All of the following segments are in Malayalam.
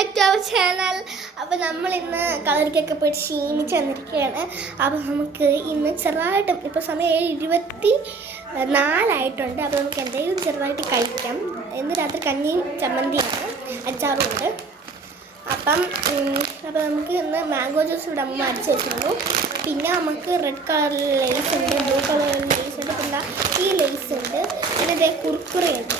Back to our channel. അപ്പോൾ നമ്മൾ ഇന്ന് കളറിക്കൊക്കെ പോയിട്ട് ക്ഷീണിച്ച് വന്നിരിക്കുകയാണ്. അപ്പോൾ നമുക്ക് ഇന്ന് ചെറുതായിട്ടും ഇപ്പോൾ സമയം 7:24 അപ്പോൾ നമുക്ക് എന്തെങ്കിലും ചെറുതായിട്ട് കഴിക്കാം. ഇന്ന് രാത്രി കഞ്ഞിയും ചമ്മന്തിയാണ്, അച്ചാറുണ്ട്. അപ്പം നമുക്ക് ഇന്ന് മാംഗോ ജ്യൂസ് ഇവിടെ അമ്മ അടിച്ച് വെച്ചിരുന്നു. പിന്നെ നമുക്ക് റെഡ് കളർ ലേസ് ഉണ്ട്, ബ്ലൂ കളർ ലേസ് ഉണ്ട്, പിന്നെ ഈ ലേസ് ഉണ്ട്, പിന്നെ ഇതേ കുർക്കുറയുണ്ട്.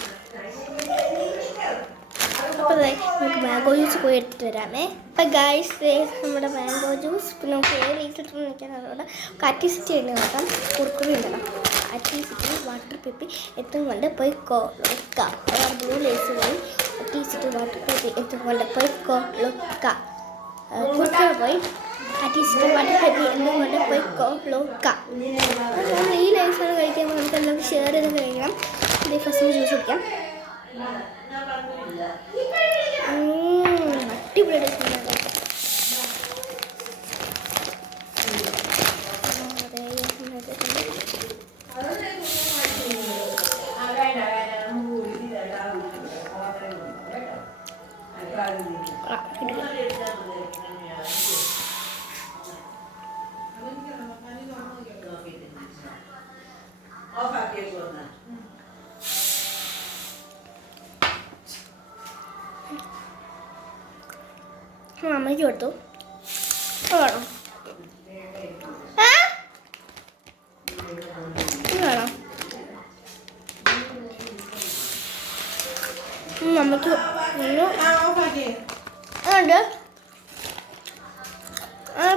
അപ്പോൾ നമുക്ക് മാംഗോ ജ്യൂസ് പോയി എടുത്തിട്ട് വരാമേ. അപ്പോൾ ഗൈസ് നമ്മുടെ മാംഗോ ജ്യൂസ് പിന്നെ നമുക്ക് ഏത് ലേസ് ഇട്ടെന്ന് നിൽക്കാൻ അതുകൊണ്ട് കാറ്റിസിറ്റി ഉണ്ട് നോക്കാം. കുർക്കുറി ഉണ്ടല്ലോ, കാറ്റിസിറ്റി വാട്ടർ പെപ്പി എത്തും കൊണ്ട് പോയി കൊള്ളുക്കാം. ബ്ലൂ ലേസ് പോയി കാറ്റിസിറ്റി വാട്ടർ പെപ്പി എത്തും കൊണ്ട് പോയി കൊള്ളുക്കാം. കുർക്കുറി പോയി കാറ്റിസിറ്റി വാട്ടർ പെപ്പി എത്തും കൊണ്ട് പോയി കൊള്ളുക്കാം. നമ്മൾ ഈ ലേസാണ് കഴിക്കുമ്പോൾ നമുക്ക് എല്ലാവർക്കും ഷെയർ ചെയ്ത് കഴിക്കണം. ഇത് ഫസ്റ്റ് ജ്യൂസ് കുടിക്കാം. അടിപൊളി അമ്മയ്ക്ക് കൊടുത്തു വേണം വേണം അമ്മയ്ക്ക് അതുകൊണ്ട്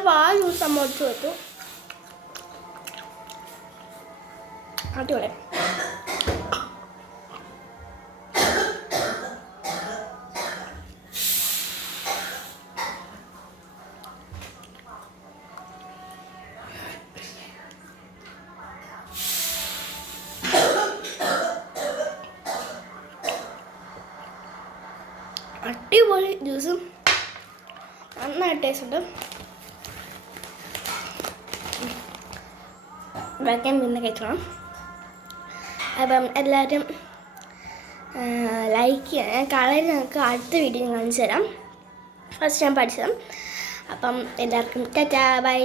പാൽ ജ്യൂസ് അമ്മ ഒടിച്ചു കൊടുത്തു. അടിപൊളി. അടിപൊളി ജ്യൂസും നന്നായിട്ട് ടേസ്റ്റ് ഉണ്ട്. വയ്ക്കാൻ പിന്നെ കഴിക്കണം. അപ്പം എല്ലാവരും ലൈക്ക് ചെയ്യാൻ. കളർ ഞങ്ങൾക്ക് അടുത്ത വീഡിയോ കാണിച്ചു തരാം. ഫസ്റ്റ് ഞാൻ പഠിച്ചതാണ്. അപ്പം എല്ലാവർക്കും ടാറ്റാ ബൈ.